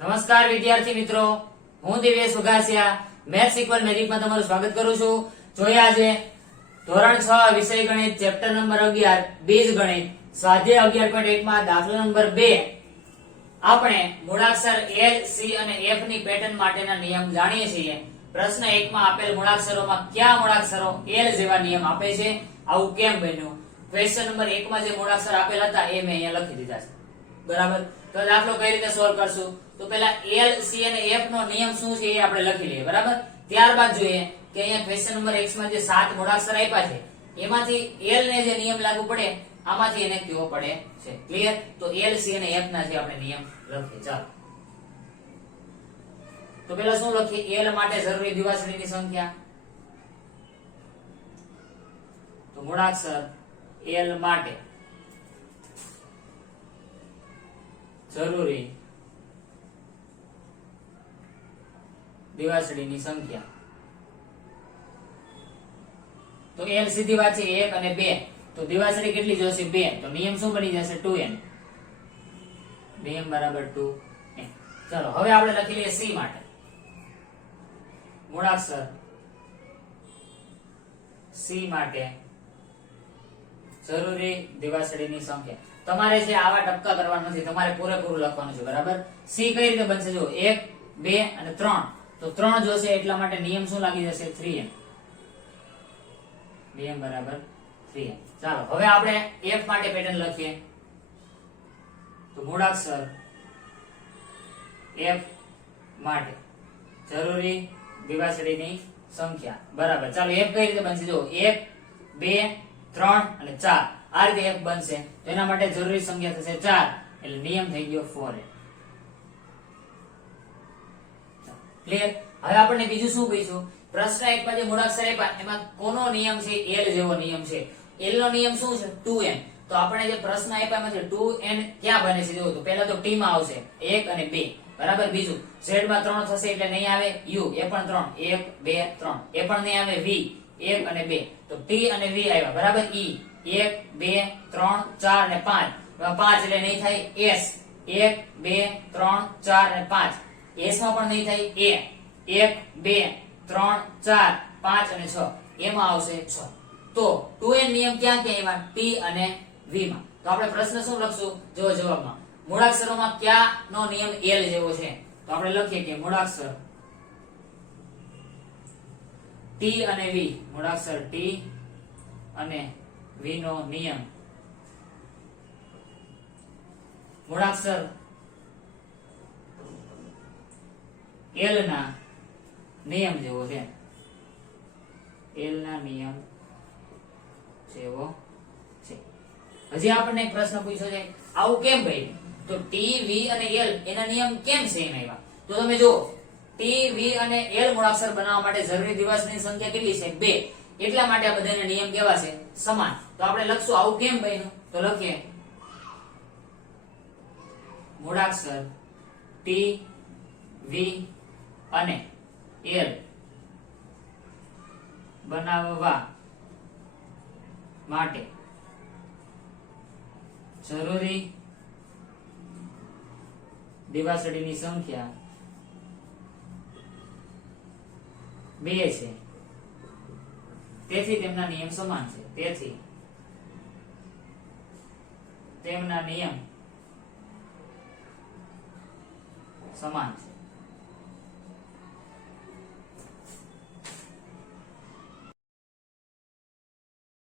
નમસ્કાર વિદ્યાર્થી મિત્રો, હું દિવ્યેશ વઘાસિયા મેથ્સ ઇક્વલ મેજિકમાં તમારું સ્વાગત કરું છું. જોઈએ આજે ધોરણ 6 વિષય ગણિત ચેપ્ટર નંબર 11 બીજ ગણિત સ્વાધ્યાય 11.1 માં દાખલા નંબર 2 આપણે મૂળાક્ષર L, C અને F ની પેટર્ન માટેના નિયમ જાણીએ છીએ. પ્રશ્ન 1 માં આપેલ મૂળાક્ષરોમાં કયા મૂળાક્ષરો L જેવા નિયમ આપે છે? આવું કેમ બન્યું? ક્વેશ્ચન નંબર 1 માં જે મૂળાક્ષર આપેલ હતા એ મેં અહીંયા લખી દીધા છે. બરાબર. તો દાખલો કઈ રીતે સોલ્વ કરશું? તો પહેલા L, C અને F નો નિયમ શું છે એ આપણે લખી લઈએ. બરાબર. ત્યારબાદ જોઈએ કે અહીંયા ક્વેશ્ચન નંબર 1 માં જે 7 મૂળાક્ષર આપ્યા છે એમાંથી L ને જે નિયમ લાગુ પડે આમાંથી એને કયો પડે છે. ક્લિયર? તો L, C અને F ના જે આપણે નિયમ લખીએ. ચાલો તો પહેલા શું લખીએ? L માટે જરૂરી દિવાસળીની સંખ્યા. તો મૂળાક્ષર L માટે જરૂરી દિવાસળીની સંખ્યા. તો L સીધી વાત છે 1 અને 2. તો દિવાસળી કેટલી જોશે? 2. તો નિયમ શું બની જશે? 2n. નિયમ બરાબર 2n. ચલો હવે આપણે લખી લઈએ C માટે. મૂળાક્ષર C માટે જરૂરી દિવાસળીની સંખ્યા. તમારે જે આવા ટપકા કરવાના નથી, તમારે પૂરેપૂરું લખવાનું છે. બરાબર. C કઈ રીતે બનશે? જો 1, 2 અને 3. તો 3 જોશે એટલા માટે નિયમ શું લાગી જશે? 3n. નિયમ બરાબર 3n. ચાલો હવે આપણે F માટે પેટર્ન લખીએ. તો મૂળાક્ષર F માટે જરૂરી દિવાસળીની સંખ્યા. બરાબર. ચાલો F કઈ રીતે બનશે? જો 1, 2, 3 અને 4 આ રીતે F બનશે. તો એના માટે જરૂરી સંખ્યા થશે 4 એટલે નિયમ થઈ ગયો 4n. ક્લિયર? હવે આપણને બીજું શું પૂછ્યું? પ્રશ્ન 1 માં જે મૂળાક્ષર આપ્યા એમાં કોનો નિયમ છે? L જેવો નિયમ છે. L નો નિયમ શું છે? 2n. તો આપણે જે પ્રશ્ન આપ્યા એમાંથી 2n ક્યાં બને છે? જો તો પહેલા તો t માં આવશે 1 અને 2. બરાબર. બીજું z માં 3 થશે એટલે નહીં આવે u, એ પણ 3, 1 2 3. એ પણ નહીં આવે v, 1 અને 2. તો t અને v આવ્યા. બરાબર. e 1 2 3 4 અને 5. 5 એટલે નહીં થાય s, 1 2 3 4 અને 5. s માં પણ નહીં થાય a, 1 2 3 4 5 અને 6. એમાં આવશે 6. તો 2n નિયમ ક્યાં ક્યાં આવ્યા? t અને v માં. તો આપણે પ્રશ્ન શું લખશું? જો જવાબમાં મૂળાક્ષરોમાં કયા નો નિયમ L જેવો છે? તો આપણે લખીએ કે મૂળાક્ષર t અને v, મૂળાક્ષર t અને v નો નિયમ મૂળાક્ષર L ના નિયમ જેવો છે. L ના નિયમ જેવો છે. હજી આપણને એક પ્રશ્ન પૂછ્યો છે, આવું કેમ ભાઈ? તો t, v અને L એના નિયમ કેમ સેમ આવ્યા? તો તમે જો t, v અને L મૂળાક્ષર બનાવવા માટે જરૂરી દિવાસળીની સંખ્યા કેટલી છે? 2. એટલા માટે આ બધાના નિયમ કેવા છે? સમાન. તો આપણે લખશું આવું કેમ બન્યું? તો લખીએ મૂળાક્ષર t, v અને L બનાવવા માટે જરૂરી દિવાસળીની સંખ્યા 2 છે. તેથી તેમના નિયમ સમાન છે. તેથી તેમના નિયમ સમાન છે.